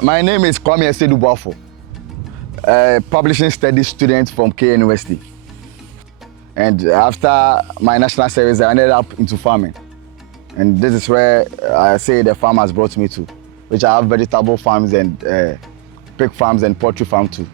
My name is Kwame a publishing studies student from K University. And after my national service, I ended up into farming. And this is where I say the farm has brought me to, which I have vegetable farms and pig farms and poultry farm too.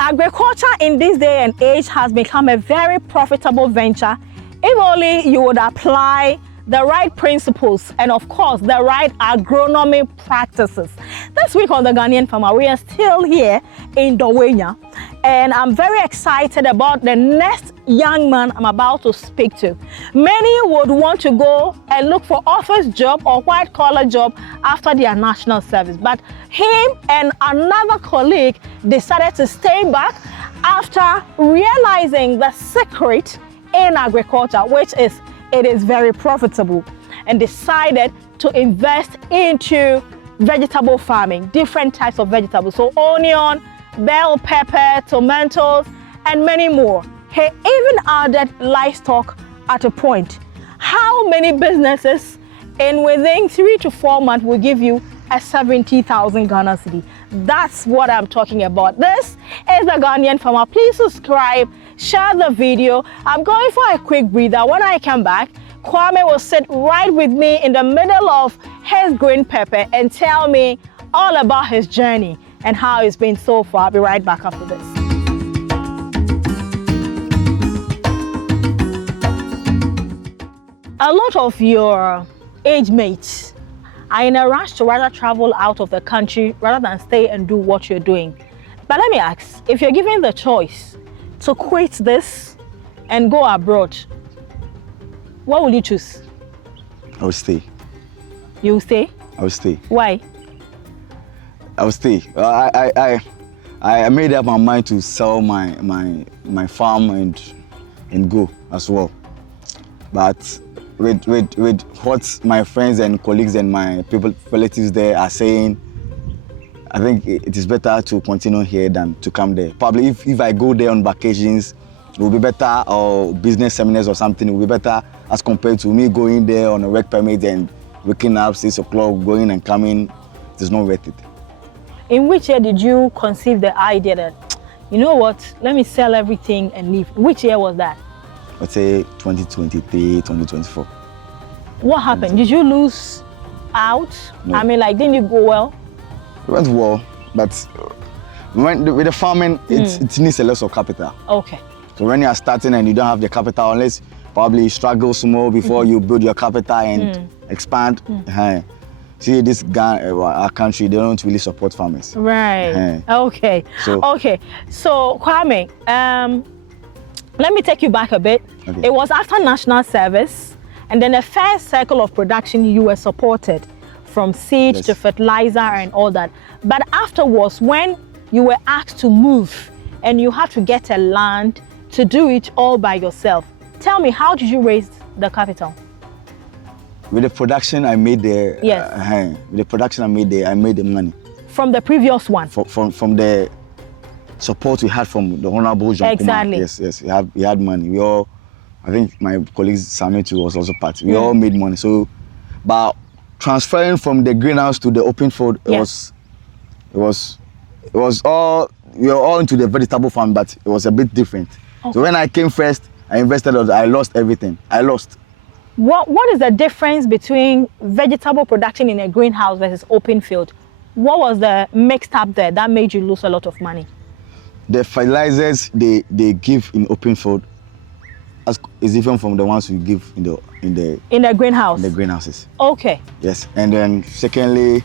Agriculture in this day and age has become a very profitable venture if only you would apply the right principles and of course the right agronomy practices. This week on the Ghanaian Farmer, we are still here in Dawenya, and I'm very excited about the next young man I'm about to speak to. Many would want to go and look for office job or white collar job after their national service, but him and another colleague decided to stay back after realizing the secret in agriculture, which is it is very profitable, and decided to invest into vegetable farming, different types of vegetables. So onion, bell pepper, tomatoes, and many more. He even added livestock at a point. How many businesses in within 3 to 4 months will give you a 70,000 Ghana cedi? That's what I'm talking about. This is the Ghanaian Farmer. Please subscribe, share the video. I'm going for a quick breather. When I come back, Kwame will sit right with me in the middle of his green pepper and tell me all about his journey and how it's been so far. I'll be right back after this. A lot of your age mates are in a rush to rather travel out of the country rather than stay and do what you're doing. But let me ask, if you're given the choice to quit this and go abroad, what will you choose? I will stay. You will stay? I will stay. Why? I will stay. I made up my mind to sell my farm and go as well. But with what my friends and colleagues and my relatives there are saying, I think it is better to continue here than to come there. Probably if I go there on vacations, it will be better, or business seminars or something, it will be better as compared to me going there on a work permit and waking up 6 o'clock, going and coming. It is not worth it. In which year did you conceive the idea that, you know what, let me sell everything and leave? Which year was that? Let's say 2023, 2024. What happened? Did you lose out? No. I mean, like, didn't you go well? It went well, but with the farming, it needs a lot of capital. Okay. So when you are starting and you don't have the capital, unless probably struggle small before you build your capital and expand. See, this Ghana, our country, they don't really support farmers. Right. Okay. So Kwame, let me take you back a bit. Okay. It was after national service, and then the first cycle of production you were supported from seed to fertilizer and all that. But afterwards, when you were asked to move and you had to get a land to do it all by yourself, tell me, how did you raise the capital? With the production I made there, with the production I made there, I made the money. From the previous one? From the support we had from the Honorable John Exactly. Kuma. Yes, we had money. We all, I think my colleague Samuel too was also part. We all made money. So, but transferring from the greenhouse to the open field, it was all, we were all into the vegetable farm, but it was a bit different. Okay. So when I came first, I invested, I lost everything. I lost. What is the difference between vegetable production in a greenhouse versus open field? What was the mixed up there that made you lose a lot of money? The fertilizers they give in open field is different from the ones we give in the greenhouse. In the greenhouses. Okay. Yes, and then secondly,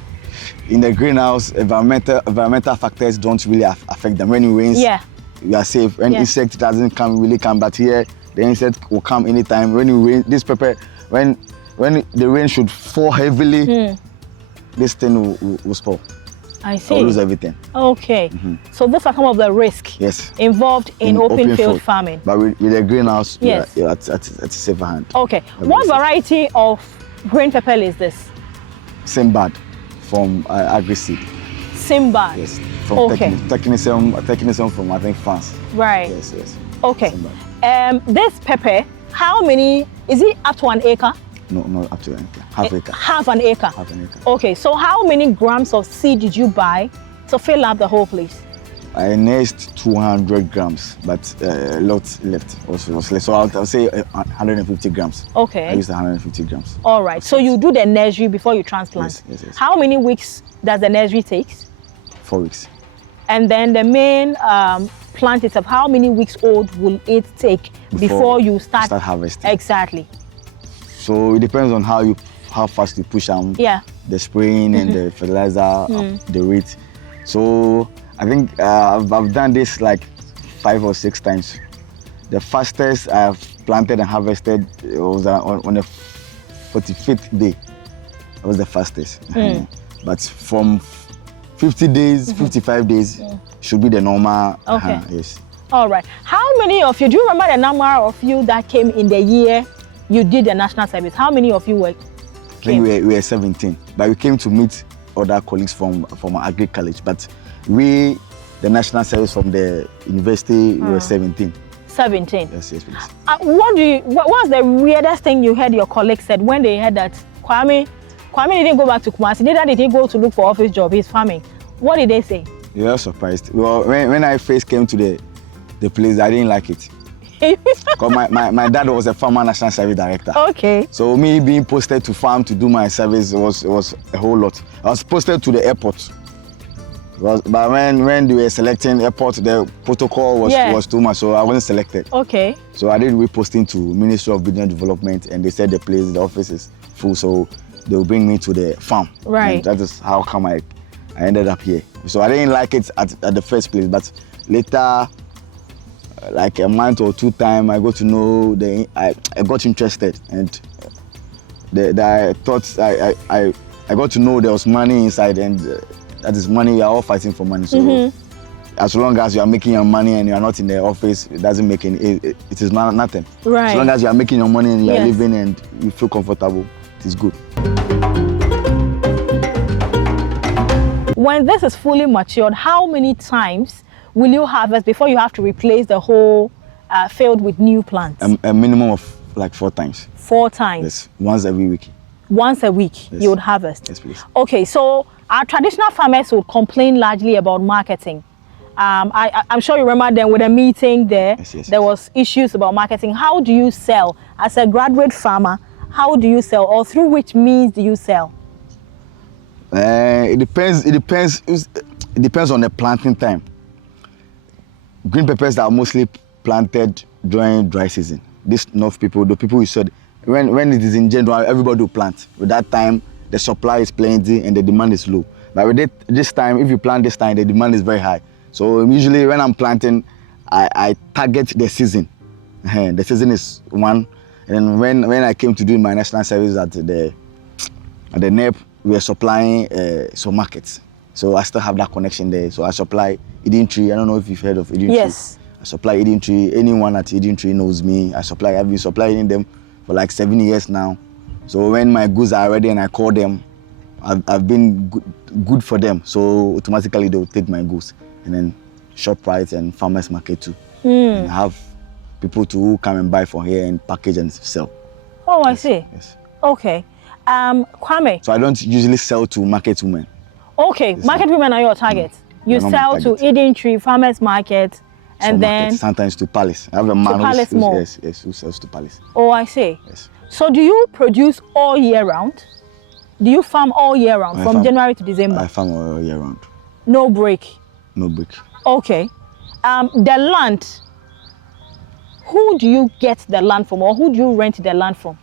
in the greenhouse, environmental factors don't really affect them. When it rains, you are safe. When insect doesn't really come, but here the insect will come anytime. When you rain, this pepper, when the rain should fall heavily, this thing will spoil. I see. I'll lose everything. Okay. So those are some of the risks involved in open field farming. But with the greenhouse, you're at a safer hand. Okay. What variety of green pepper is this? Simbad from Agri-Seed. Simbad? Yes. From Technisum from, I think, France. Right. Yes. Okay. This pepper, How many, is it up to 1 acre? No, not up to an acre. Half acre. Half an acre? Half an acre. Okay, so how many grams of seed did you buy to fill up the whole place? I nursed 200 grams, but a lot left. Was left. So I'll say 150 grams. Okay. I used 150 grams. All right. So you do the nursery before you transplant? Yes. How many weeks does the nursery take? 4 weeks. And then the main plant itself, how many weeks old will it take before you start harvesting? Exactly. So it depends on how fast you push the spraying and the fertilizer up the rate. So I think I've done this like 5 or 6 times. The fastest I've planted and harvested was on the 45th day. That was the fastest. But from 50 days, 55 days should be the normal. Okay. Yes. All right. How many of you, do you remember the number of you that came in the year you did the national service? How many of you were? I think we were 17, but we came to meet other colleagues from agri college. But we, the national service from the university, we were 17. 17. Yes, please. What's the weirdest thing you heard your colleagues said when they heard that Kwame didn't go back to Kumasi, neither did he go to look for office job, he's farming? What did they say? You were surprised. Well, when I first came to the place, I didn't like it. Because my dad was a former national service director. Okay. So me being posted to farm to do my service was a whole lot. I was posted to the airport. But when they were selecting airport, the protocol was too much, so I wasn't selected. Okay. So I did reposting to Ministry of Business Development, and they said the office is full, so they will bring me to the farm. Right. And that is how come I ended up here. So I didn't like it at the first place, but later, like a month or 2 time, I got to know I got interested, and I thought I got to know there was money inside, and that is money. We are all fighting for money. So as long as you are making your money and you are not in the office, it doesn't make any. It is nothing. Right. As long as you are making your money and you are living and you feel comfortable, it is good. When this is fully matured, how many times will you harvest before you have to replace the whole field with new plants? A minimum of like 4 times. 4 times? Yes, once every week. Once a week, you would harvest? Yes, please. Okay, so our traditional farmers would complain largely about marketing. I'm sure you remember then with a meeting there, there was issues about marketing. How do you sell? As a graduate farmer, how do you sell, or through which means do you sell? It depends on the planting time. Green peppers are mostly planted during dry season. This North people, the people you said, when it is in January, everybody will plant. With that time, the supply is plenty and the demand is low. But with this time, if you plant this time, the demand is very high. So usually when I'm planting, I target the season. The season is one. And when I came to do my national service at the NEP, we were supplying some markets. So I still have that connection there. So I supply Eden Tree. I don't know if you've heard of Eden Tree. Yes. I supply Eden Tree. Anyone at Eden Tree knows me. I've been supplying them for like 7 years now. So when my goods are ready and I call them, I've been good for them. So automatically they will take my goods. And then ShopRite and farmers market too. And I have people who come and buy from here and package and sell. Oh, I see. Yes. Okay. Kwame. So I don't usually sell to market women. Okay, market women are your target. You sell to Eden Tree, farmers market, and then sometimes to Palace. I have a man who sells to Palace. Oh, I see. Yes. So do you produce all year round? Do you farm all year round, from January to December? I farm all year round. No break? No break. Okay. The land, who do you get the land from, or who do you rent the land from?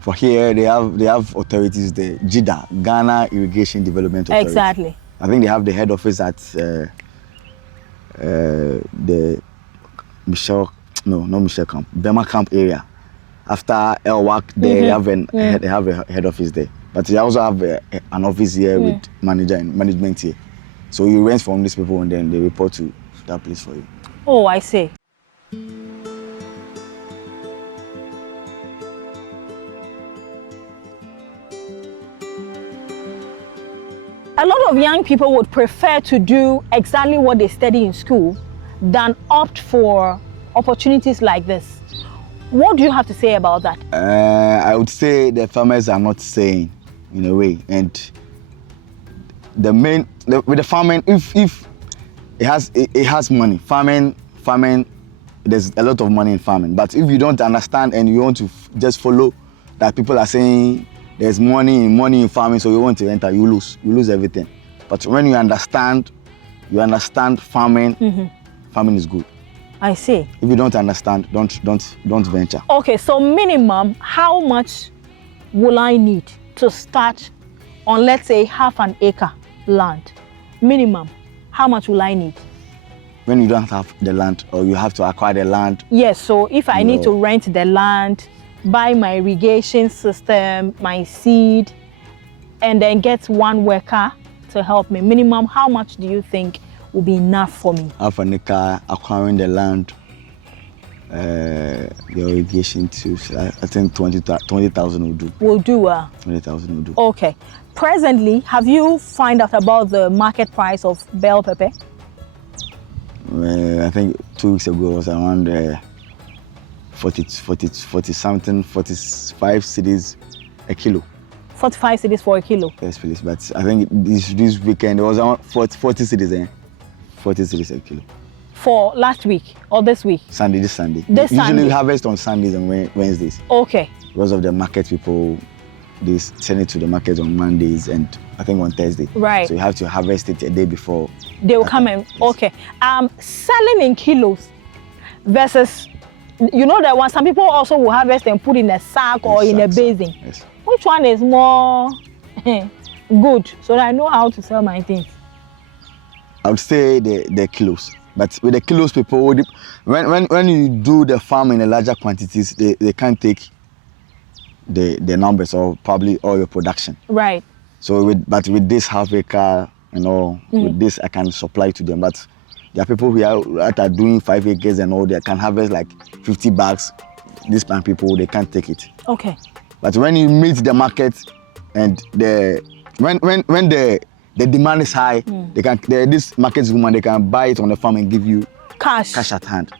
For here, they have authorities, the GIDA, Ghana Irrigation Development Authority. Exactly. I think they have the head office at the Bema Camp area. After Elwak, they have a head office there. But they also have an office here with manager and management here. So you rent from these people and then they report to that place for you. Oh, I see. A lot of young people would prefer to do exactly what they study in school than opt for opportunities like this. What do you have to say about that? I would say the farmers are not saying, in a way, and with the farming, if it has money, farming, there's a lot of money in farming. But if you don't understand and you want to just follow that people are saying there's money in farming, so you want to enter, you lose everything. But when you understand farming, farming is good. I see. If you don't understand, don't venture. Okay, so minimum, how much will I need to start on, let's say, half an acre land? Minimum, how much will I need? When you don't have the land, or you have to acquire the land. Yes, so if I need to rent the land, buy my irrigation system, my seed, and then get one worker to help me, minimum, how much do you think will be enough for me? Half an acre, acquiring the land, the irrigation tools, I think 20,000 will do. Will do. 20,000 will do. Okay. Presently, have you found out about the market price of bell pepper? I think 2 weeks ago it was around 40 something, 45 cedis a kilo. 45 cedis for a kilo? Yes, please. But I think this weekend it was around 40 cedis, 40 cedis a kilo. For last week or this week? This Sunday. Usually we harvest on Sundays and Wednesdays. Okay. Because of the market people, they send it to the market on Mondays and I think on Thursday. Right. So you have to harvest it a day before. They will come and, yes. Okay. Selling in kilos versus, you know that one, some people also will harvest and put in a sack or in a basin. Yes. Which one is more good so that I know how to sell my things? I would say the kilos. But with the kilos, people, when you do the farm in a larger quantities, they can't take the numbers or probably all your production. Right. So with this half acre, with this I can supply to them. But there are people that are doing 5 acres and all, they can harvest like 50 bags. These plant people, they can't take it. Okay. But when you meet the market and when the demand is high, this market woman, they can buy it on the farm and give you cash at hand.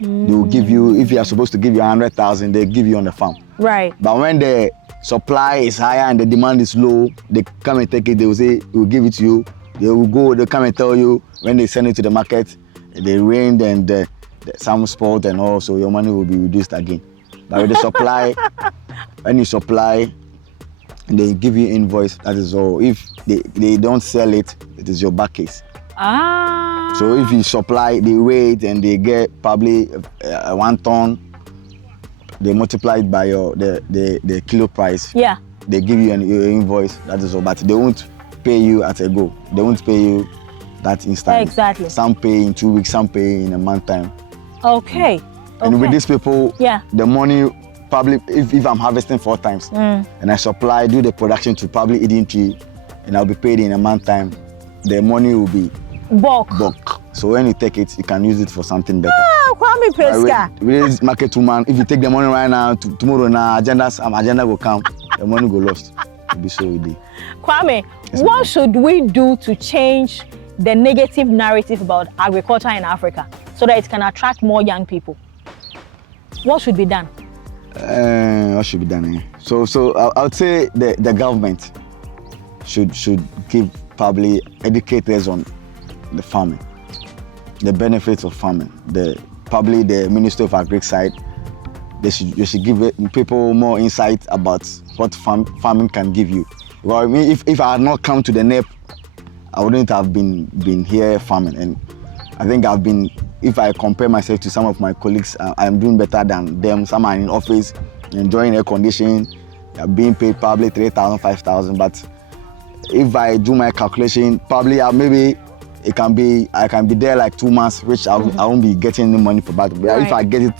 They will give you, if you are supposed to give you 100,000, they give you on the farm. Right. But when the supply is higher and the demand is low, they come and take it. They will say, we'll give it to you. They will go, they come and tell you when they send it to the market, they rained and some spot and all, so your money will be reduced again. But with the supply, when you supply, they give you invoice, that is all. If they don't sell it, it is your back case. So if you supply, they wait and they get probably 1 ton, they multiply it by the kilo price. Yeah. They give you your invoice, that is all. But they won't pay you at a go. They won't pay you that instant. Exactly. Some pay in 2 weeks, some pay in a month time. Okay. And with these people, the money, probably if I'm harvesting 4 times and I supply, do the production to probably eating tree, and I'll be paid in a month time, the money will be bulk. So when you take it, you can use it for something better. Kwame Pesca. With this market woman, if you take the money right now, tomorrow now, agenda will come, the money go lost. It'll be so easy. Kwame, what should we do to change the negative narrative about agriculture in Africa so that it can attract more young people? What should be done? What should be done? So I would say the government should give probably educators on the farming, the benefits of farming. Probably the Minister of Agri side, they should give people more insight about what farming can give you. Well, I mean, if I had not come to the NEP, I wouldn't have been here farming. And I think if I compare myself to some of my colleagues, I'm doing better than them. Some are in office, enjoying air conditioning, being paid probably 3,000, 5,000. But if I do my calculation, probably maybe I can be there like 2 months, which I won't be getting any money for that. But if I get it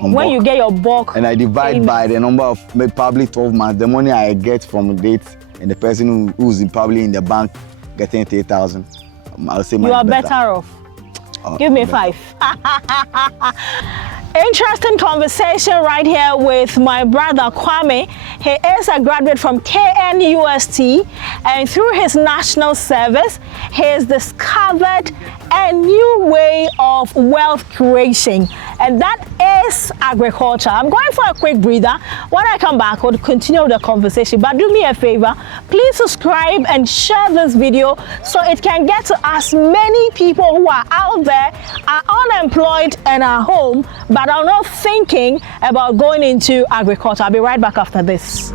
on when bulk, you get your bulk and I divide by the number of probably 12 months, the money I get from the date and the person who's probably in the bank getting 3,000, I'll say you are better off. Give me 5. Interesting conversation right here with my brother Kwame. He is a graduate from KNUST, and through his national service, he has discovered a new way of wealth creation. and that is agriculture. I'm going for a quick breather. When I come back, we'll continue the conversation. But do me a favor, please subscribe and share this video so it can get to as many people who are out there, are unemployed and are home, but are not thinking about going into agriculture. I'll be right back after this.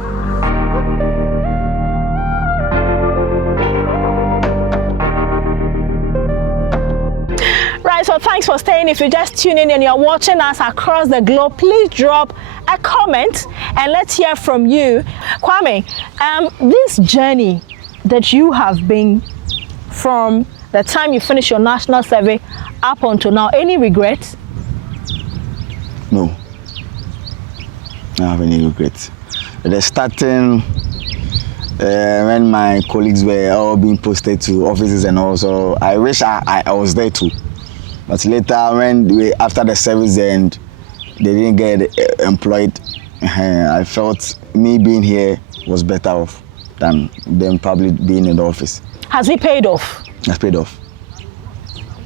Right, so thanks for staying. If you're just tuning in and you're watching us across the globe, please drop a comment and let's hear from you. Kwame, this journey that you have been from the time you finished your national survey up until now, any regrets? No, I don't have any regrets. The starting, when my colleagues were all being posted to offices and all, so I wish I was there too. But later, after the service and they didn't get employed, I felt me being here was better off than them probably being in the office. Has it paid off? That's paid off.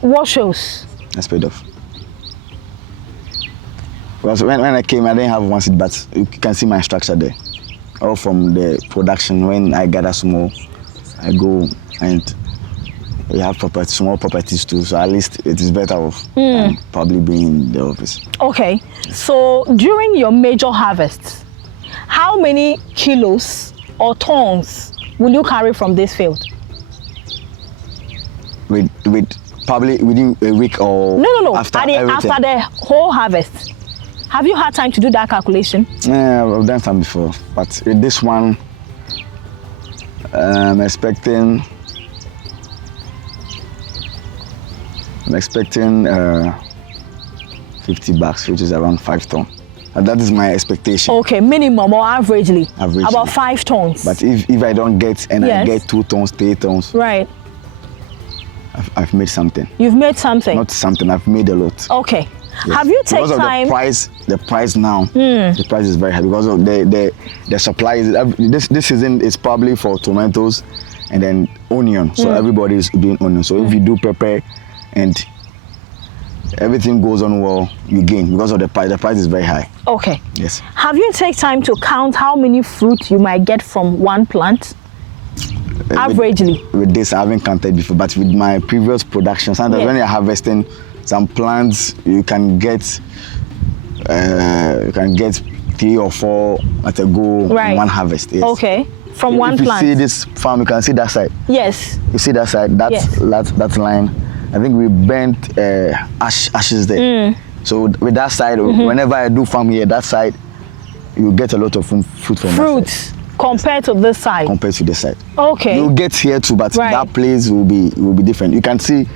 What shows? That's paid off. Because when I came, I didn't have one seat, but you can see my structure there. All from the production, when I gather small, I go and we have small properties too, so at least it is better off than probably being in the office. Okay, so during your major harvests, how many kilos or tons will you carry from this field? With probably within a week or no. After the whole harvest. Have you had time to do that calculation? Yeah, I've done some before, but with this one, I'm expecting 50 bags, which is around 5 tons. And that is my expectation. Okay, minimum or averagely? Averagely. About 5 tons. But if I don't get, and I get 2 tons, 3 tons, right, I've made something. You've made something? Not something, I've made a lot. Okay. Yes. Have you taken because time? Of the price now, the price is very high because of the supply. This season is probably for tomatoes and then onion. So everybody is doing onion. So if you do pepper and everything goes on well, you gain because of the price. The price is very high. Okay. Yes. Have you taken time to count how many fruit you might get from one plant? Averagely. With this, I haven't counted before, but with my previous production, sometimes when you're harvesting some plants, you can get 3 or 4 at a go in one harvest. Yes. Okay. From one plant. If you see this farm, you can see that side. Yes. You see that side, that line. I think we burnt ashes there. So with that side, whenever I do farm here, that side, you get a lot of fruit from that side. Compared to this side? Compared to this side. Okay. You get here too, but that place will be different. You can see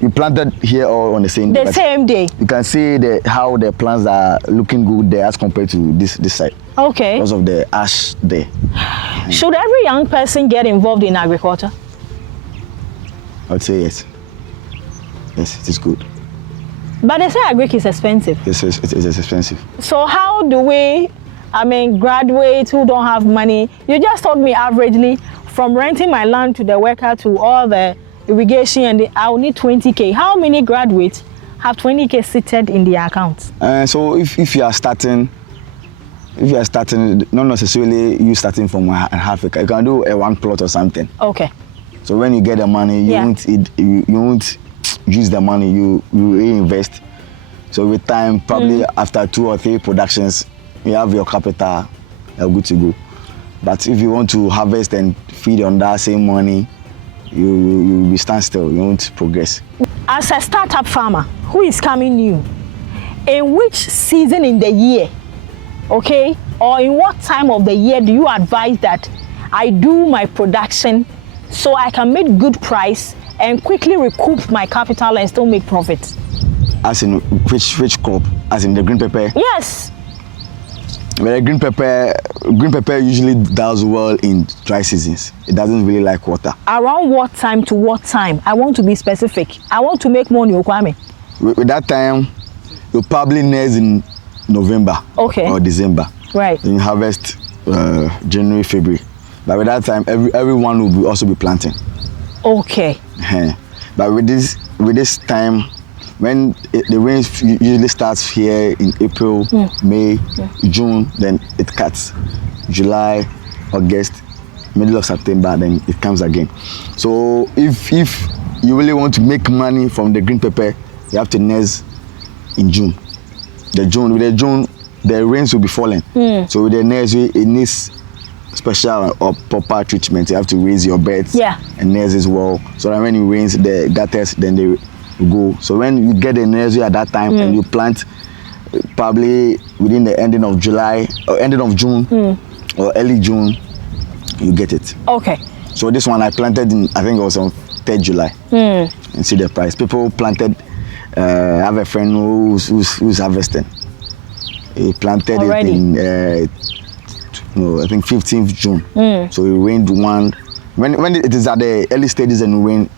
you planted here all on the same day. The same day. You can see how the plants are looking good there as compared to this side. Okay. Because of the ash there. Should every young person get involved in agriculture? I would say yes. Yes, it is good. But they say agric is expensive. Yes, it is expensive. So how do we, graduates who don't have money? You just told me averagely from renting my land to the worker to all the irrigation and I'll need 20K. How many graduates have 20K seated in their accounts? So if you are starting, not necessarily you starting from a half acre, you can do a 1 plot or something. Okay. So when you get the money, you won't use the money, you reinvest. So with time, probably after 2 or 3 productions, you have your capital, you're good to go. But if you want to harvest and feed on that same money, you will stand still, you won't progress. As a startup farmer who is coming new, in which season in the year, okay, or in what time of the year do you advise that I do my production so I can make good price and quickly recoup my capital and still make profit? As in which crop? As in the green pepper? Yes. Well, green pepper usually does well in dry seasons. It doesn't really like water. Around what time to what time? I want to be specific. I want to make money, Kwame. With that time, you'll probably nest in November or December. Right. Then you harvest January, February. But with that time, everyone will also be planting. Okay. But with this time, when the rain usually starts here in April, May, June, then it cuts. July, August, middle of September, then it comes again. So if you really want to make money from the green pepper, you have to nurse in June. With the June, the rains will be falling. So with the nursery, it needs special or proper treatment. You have to raise your beds and nurse as well. So that when it rains, the gutters, then they go. So when you get the nursery at that time and you plant, probably within the ending of July or ending of June or early June, you get it. Okay. So this one I planted in, I think it was on 3rd July. And see the price. People planted. I have a friend who's harvesting. He planted already? It in I think 15th June. So it rained one. When it is at the early stages and rain,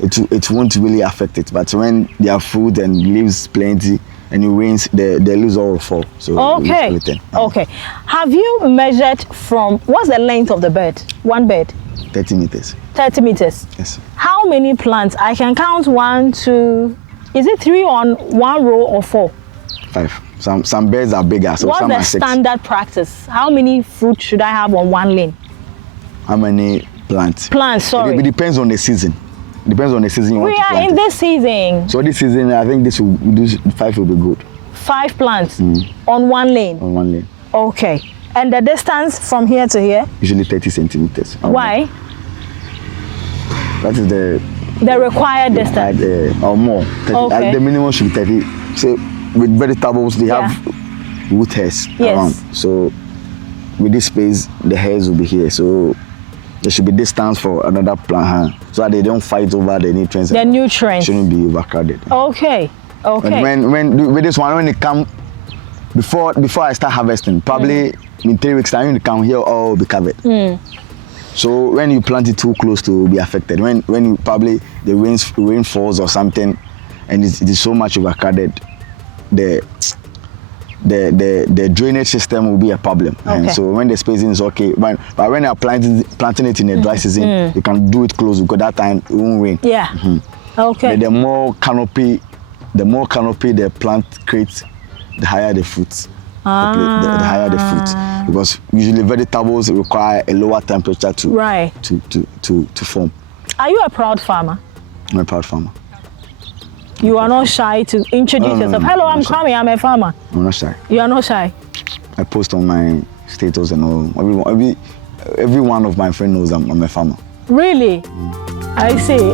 it won't really affect it. But when there are food and leaves plenty and it rains, the leaves all fall. So okay. Okay. Have you measured from, what's the length of the bed? One bed? 30 meters. 30 meters? Yes. How many plants? I can count 1, 2, is it 3 on one row or 4? 5. Some beds are bigger, so what's some the are 6. standard practice? How many fruit should I have on one lane? How many plants? Plants, sorry. It depends on the season. Depends on the season you want to plant. We are in this season. So this season, I think this 5 will be good. 5 plants on one lane? On one lane. Okay. And the distance from here to here? Usually 30 centimeters. Why? That is the required distance? Or more. 30. Okay. The minimum should be 30. So with vegetables, they have root hairs around. So with this space, the hairs will be here. So there should be distance for another plant so that they don't fight over the nutrients. The nutrients. Shouldn't be overcrowded. Okay. Okay. And when with this one, when it come before I start harvesting, probably in 3 weeks time, when it come here, all will be covered. So when you plant it too close to be affected, when you probably the rain falls or something, and it is so much overcrowded, the drainage system will be a problem. Okay. And so when the spacing is okay, but when you're planting it in the dry season, you can do it close because that time it won't rain. Yeah. Okay. But the more canopy the plant creates, the higher the fruits. The higher the fruit, because usually vegetables require a lower temperature to form. Are you a proud farmer? I'm a proud farmer. You are not shy to introduce yourself. Hello, I'm Kwame, I'm a farmer. I'm not shy. You are not shy? I post on my status and all. Every one of my friends knows I'm a farmer. Really? I see.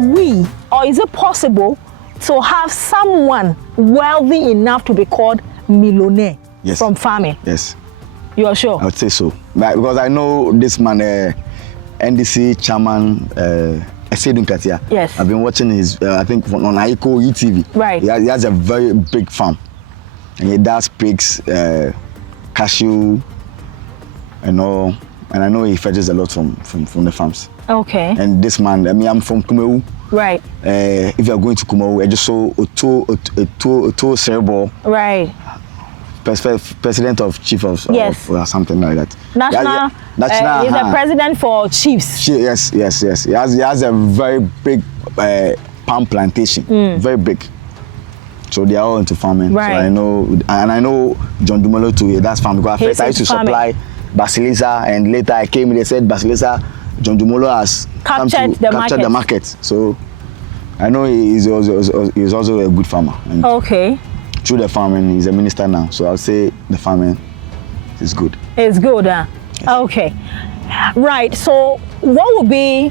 We, or is it possible to have someone wealthy enough to be called millionaire from farming? Yes. You are sure? I would say so. Because I know this man, NDC chairman, Esedun Katia. Yes. I've been watching his, I think on Aiko ETV. Right. He has a very big farm. And he does pigs, cashew, and all. And I know he fetches a lot from the farms. Okay. And this man, I'm from Kumewu. Right. If you're going to Kumewu, I just saw Oto Cerebral. Right. President of Chief of or something like that. National. He's the president for chiefs. Yes. He has a very big palm plantation. Very big. So they are all into farming. Right. So I know John Dumelo too. That's farm because first I used to supply Basilisa, and later I came and they said Basilisa, John Dumelo has captured the market. So I know he's also a good farmer. And through the farming, he's a minister now. So I'll say the farming is good. It's good, huh? Yes. Okay. Right. So what would be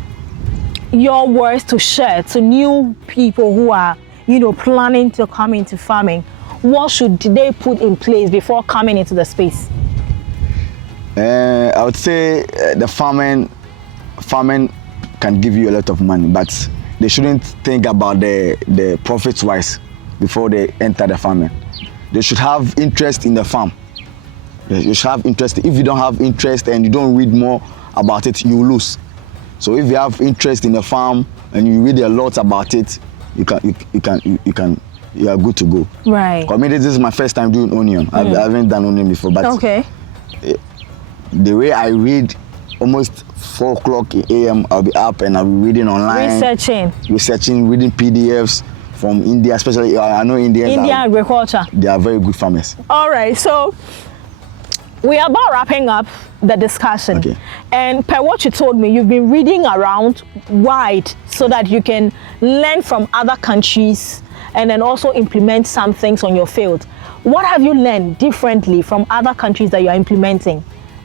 your words to share to new people who are, planning to come into farming? What should they put in place before coming into the space? I would say the farming can give you a lot of money, but they shouldn't think about the profits wise before they enter the farming. They should have interest in the farm. You should have interest. If you don't have interest and you don't read more about it, you lose. So if you have interest in the farm and you read a lot about it, you are good to go. Right. For me, this is my first time doing onion. I haven't done onion before, but the way I read, almost 4 o'clock a.m. I'll be up and I'll be reading online. Researching, reading PDFs from India, especially I know Indians. Indian agriculture. They are very good farmers. All right, so we are about wrapping up the discussion. Okay. And per what you told me, you've been reading around wide so that you can learn from other countries and then also implement some things on your field. What have you learned differently from other countries that you are implementing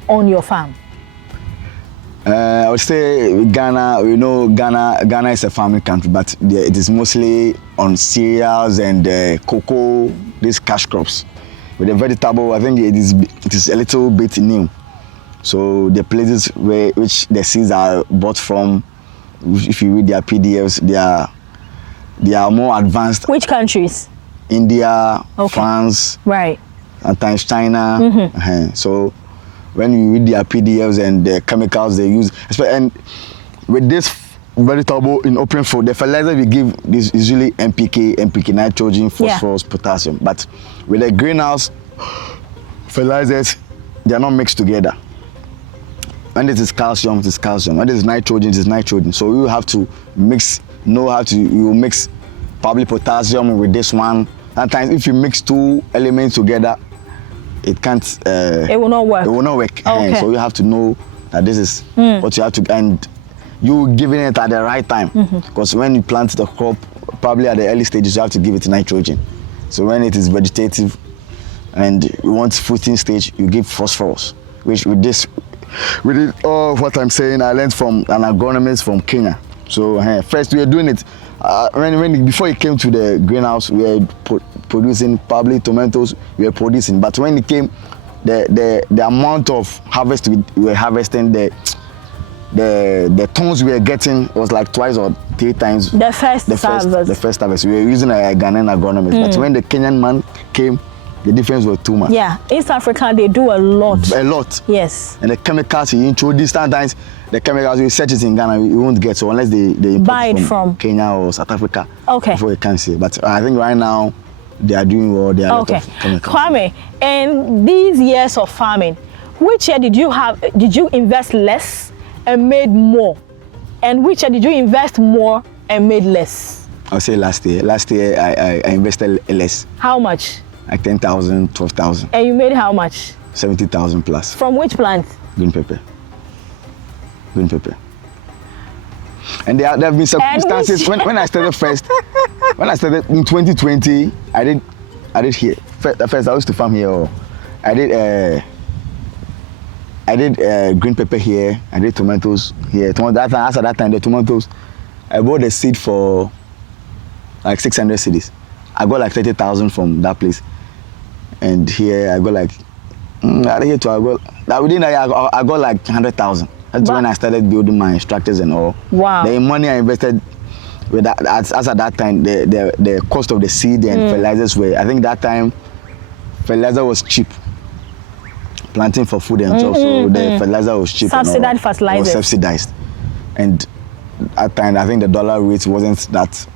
on your farm? I would say Ghana, Ghana is a farming country, but it is mostly on cereals and cocoa, these cash crops. With the vegetable, I think it is a little bit new. So the places which the seeds are bought from, if you read their PDFs, they are more advanced. Which countries? India, France, right, sometimes China. So when you read their PDFs and the chemicals they use, and with this vegetable in open field, the fertilizer we give is usually NPK, nitrogen, phosphorus, potassium. But with the greenhouse fertilizers, they are not mixed together. When it is calcium, it is calcium. When it is nitrogen, it is nitrogen. So you have to mix, you mix probably potassium with this one. Sometimes if you mix 2 elements together, it can't. It will not work. It will not work. Okay. So you have to know that this is what you have to, and you giving it at the right time. Because when you plant the crop, probably at the early stages, you have to give it nitrogen. So when it is vegetative and you want fruiting stage, you give phosphorus. Which with all what I'm saying, I learned from an agronomist from Kenya. So first we were doing it. Before it came to the greenhouse, we were producing probably tomatoes. We were producing, but when it came, the amount of harvest we were harvesting, the tons we were getting was like 2 or 3 times the first harvest. We were using a Ghanaian agronomist, but when the Kenyan man came, the difference was too much. Yeah, East Africa, they do a lot. A lot. Yes. And the chemicals he introduced, sometimes the chemicals we search it in Ghana, we won't get, so unless they buy it from Kenya or South Africa. Okay. Before you can see. But I think right now they are doing well. They are a lot of chemicals. Kwame, in these years of farming, which year did you invest less and made more? And which year did you invest more and made less? I'll say last year. Last year I invested less. How much? Like 10,000, 12,000. And you made how much? 70,000 plus. From which plant? Green pepper. Green pepper. And there have been circumstances when I started first. When I started in 2020, I did here. First I used to farm here. I did green pepper here. I did tomatoes here. As at that time, the tomatoes, I bought the seed for like 600 cedis. I got like 30,000 from that place. And here I got like, I got like 100,000. That's when I started building my structures and all. Wow. The money I invested with that, as at that time, the cost of the seed and fertilizers were, I think that time, fertilizer was cheap. Planting for food and stuff, so the fertilizer was cheap. Subsidized fertilizers. Was subsidized. And at that time, I think the dollar rate wasn't that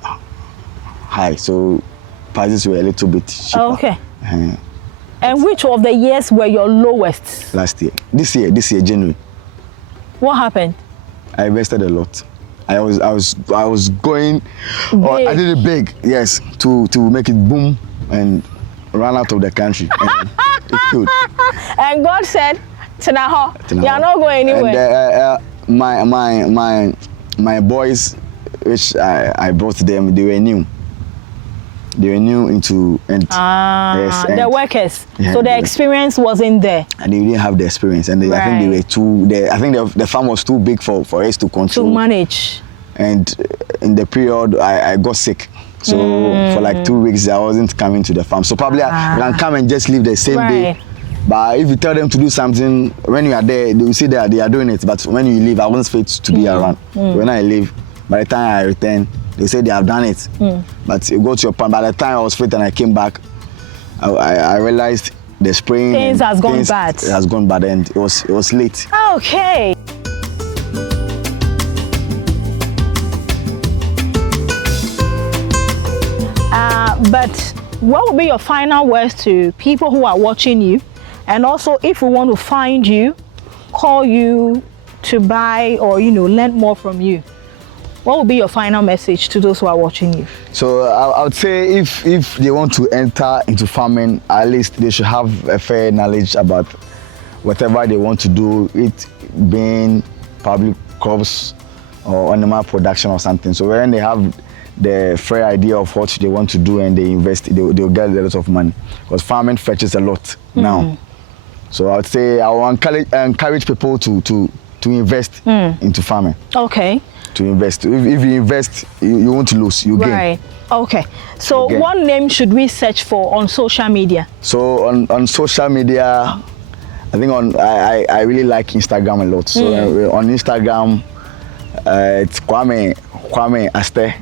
high, so prices were a little bit cheaper. Okay. And which of the years were your lowest? Last year. This year, January. What happened? I invested a lot. I was going. I did it big, yes, to make it boom and run out of the country. And it could. And God said, "Tinaho, you are not going anywhere." And my boys, which I brought them, they were new. They were new into the workers. Yeah, so the experience wasn't there. And they didn't have the experience, and I think they were too. I think the farm was too big for us to control. To manage. And in the period, I got sick. So for like 2 weeks, I wasn't coming to the farm. So probably I can come and just leave the same day. But if you tell them to do something, when you are there, they will see that they are doing it. But when you leave, I wasn't fit to be around. When I leave, by the time I return, they say they have done it. But you go to your farm. By the time I was fit and I came back, I realized the spraying things has gone bad. It has gone bad, and it was late. Okay. But what would be your final words to people who are watching you? And also, if we want to find you, call you to buy or, learn more from you, what would be your final message to those who are watching you? So I would say if they want to enter into farming, at least they should have a fair knowledge about whatever they want to do, it being public crops or animal production or something. So when they have the fair idea of what they want to do and they invest, they'll get a lot of money, because farming fetches a lot now. So I would say I will encourage people to invest into farming. Okay. To invest. If you invest, you won't lose, you gain. Right. Okay. So what name should we search for on social media? So on social media, I think I really like Instagram a lot. So on Instagram, it's Kwame Aster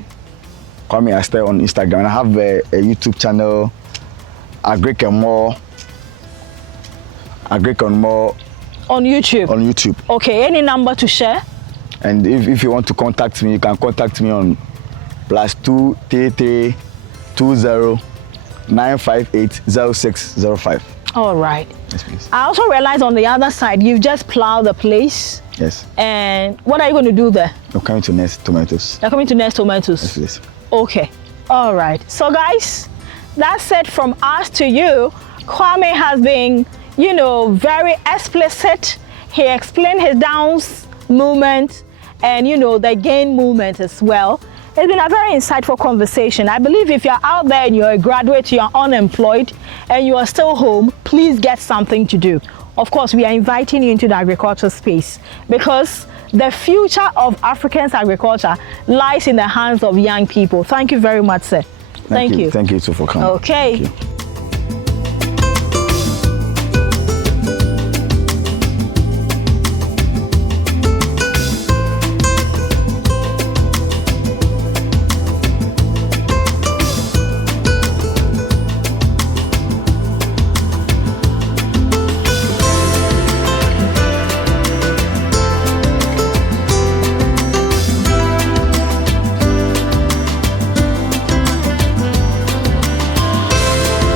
on Instagram. And I have a YouTube channel, Agree on More on YouTube. On YouTube. Okay. Any number to share? And if you want to contact me, you can contact me on +233 20 958 0605. All right. Yes, please. I also realized on the other side, you've just plowed the place. Yes. And what are you going to do there? I'm coming to Nest Tomatoes. You're coming to Nest Tomatoes? Yes, please. Okay. All right. So guys, that's it from us to you. Kwame has been, very explicit. He explained his downs movement and, the gain movement as well. It's been a very insightful conversation. I believe if you're out there and you're a graduate, you're unemployed, and you are still home, please get something to do. Of course, we are inviting you into the agriculture space, because the future of African agriculture lies in the hands of young people. Thank you very much, sir. Thank you. Thank you too for coming. Okay. Thank you.